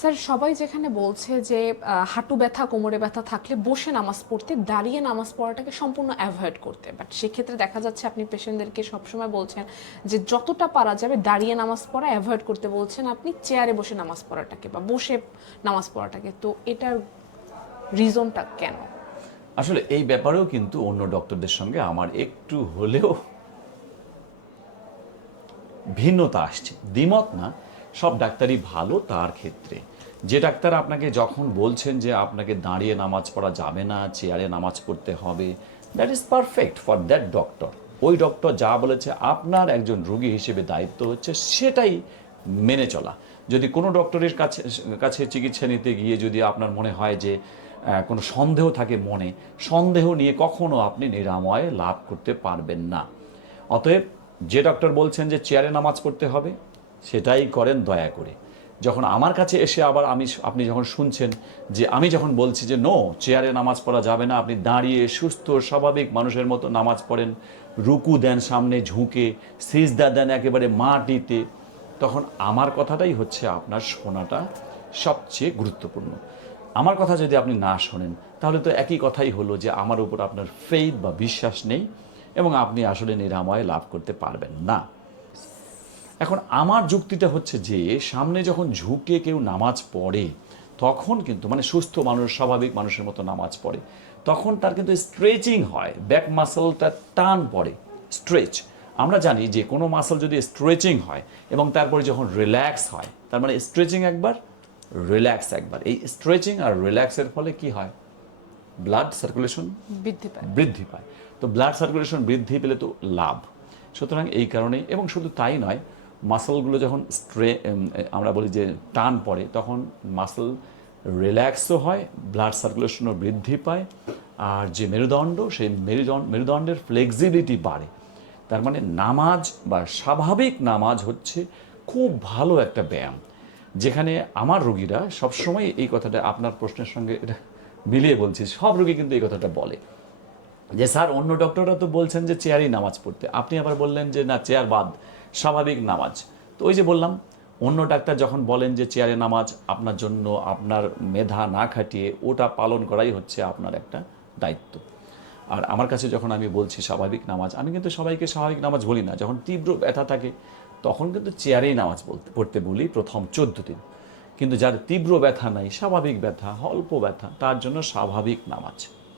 Sir সবাই যেখানে বলছে যে হাঁটু ব্যথা কোমরে ব্যথা থাকলে বসে নামাজ পড়তে, দাঁড়িয়ে নামাজ পড়াটাকে সম্পূর্ণ অ্যাভয়েড করতে, বাট সেক্ষেত্রে দেখা যাচ্ছে আপনি পেশেন্টদেরকে সবসময় বলছেন যে যতটা পারা যাবে দাঁড়িয়ে নামাজ পড়া অ্যাভয়েড করতে বলছেন, আপনি চেয়ারে বসে নামাজ পড়াটাকে বা বসে নামাজ পড়াটাকে, তো এটার রিজনটা কেন? আসলে এই ব্যাপারেও কিন্তু অন্য ডক্টরদের সঙ্গে আমার একটু হলেও ভিন্নতা আসছে, দ্বিমত না। সব ডাক্তারই ভালো তার ক্ষেত্রে। যে ডাক্তার আপনাকে যখন বলছেন যে আপনাকে দাঁড়িয়ে নামাজ পড়া যাবে না, চেয়ারে নামাজ পড়তে হবে, that is perfect for that doctor. ওই ডক্টর যা বলেছে আপনার একজন রোগী হিসেবে দায়িত্ব হচ্ছে সেটাই মেনে চলা। যদি কোনো ডক্টরের কাছে কাছে চিকিৎসা নিতে গিয়ে যদি আপনার মনে হয় যে কোনো সন্দেহ থাকে মনে, সন্দেহ নিয়ে কখনো আপনি নিরাময় লাভ করতে পারবেন না। অতএব যে ডক্টর বলছেন যে চেয়ারে নামাজ পড়তে হবে সেটাই করেন দয়া করে। যখন আমার কাছে এসে আবার আপনি যখন শুনছেন যে আমি যখন বলছি যে নো, চেয়ারে নামাজ পড়া যাবে না, আপনি দাঁড়িয়ে সুস্থ স্বাভাবিক মানুষের মতো নামাজ পড়েন, রুকু দেন সামনে ঝুঁকে, সিজদা দেন একেবারে মাটিতে, তখন আমার কথাটাই হচ্ছে আপনার শোনাটা সবচেয়ে গুরুত্বপূর্ণ। আমার কথা যদি আপনি না শোনেন তাহলে তো একই কথাই হলো যে আমার উপর আপনার ফেইথ বা বিশ্বাস নেই এবং আপনি আসলে নিরাময় লাভ করতে পারবেন না। এখন আমার যুক্তিটা হচ্ছে যে সামনে যখন ঝুঁকে কেউ নামাজ পড়ে তখন কিন্তু মানে সুস্থ মানুষ স্বাভাবিক মানুষের মতো নামাজ পড়ে, তখন তার কিন্তু স্ট্রেচিং হয়, ব্যাক মাসলটা টান পড়ে, স্ট্রেচ। আমরা জানি যে কোনো মাসল যদি স্ট্রেচিং হয় এবং তারপরে যখন রিল্যাক্স হয়, তার মানে স্ট্রেচিং একবার, রিল্যাক্স একবার, এই স্ট্রেচিং আর রিল্যাক্সের ফলে কি হয়? ব্লাড সার্কুলেশন বৃদ্ধি পায়। বৃদ্ধি পায়। তো ব্লাড সার্কুলেশন বৃদ্ধি পেলে তো লাভ। সুতরাং এই কারণেই, এবং শুধু তাই নয়, মাসলগুলো যখন আমরা বলি যে টান পড়ে তখন মাসল রিল্যাক্সও হয়, ব্লাড সার্কুলেশনও বৃদ্ধি পায়, আর যে মেরুদণ্ড সেই মেরুদণ্ডের ফ্লেক্সিবিলিটি বাড়ে। তার মানে নামাজ বা স্বাভাবিক নামাজ হচ্ছে খুব ভালো একটা ব্যায়াম, যেখানে আমার রোগীরা সবসময় এই কথাটা, আপনার প্রশ্নের সঙ্গে এটা মিলিয়ে বলছি, সব রোগী কিন্তু এই কথাটা বলে যে স্যার অন্য ডক্টররা তো বলছেন যে চেয়ারেই নামাজ পড়তে, আপনি আবার বললেন যে না চেয়ার বাদ, স্বাভাবিক নামাজ। তো ওই যে বললাম, অন্য ডাক্তার যখন বলেন যে চেয়ারে নামাজ আপনার জন্য, আপনার মেধা না খাটিয়ে ওটা পালন করাই হচ্ছে আপনার একটা দায়িত্ব। আর আমার কাছে যখন আমি বলছি স্বাভাবিক নামাজ, আমি কিন্তু সবাইকে স্বাভাবিক নামাজ বলি না। যখন তীব্র ব্যথা থাকে তখন কিন্তু চেয়ারেই নামাজ পড়তে বলি প্রথম 14 দিন। কিন্তু যার তীব্র ব্যথা নাই, স্বাভাবিক ব্যথা, অল্প ব্যথা, তার জন্য স্বাভাবিক নামাজ।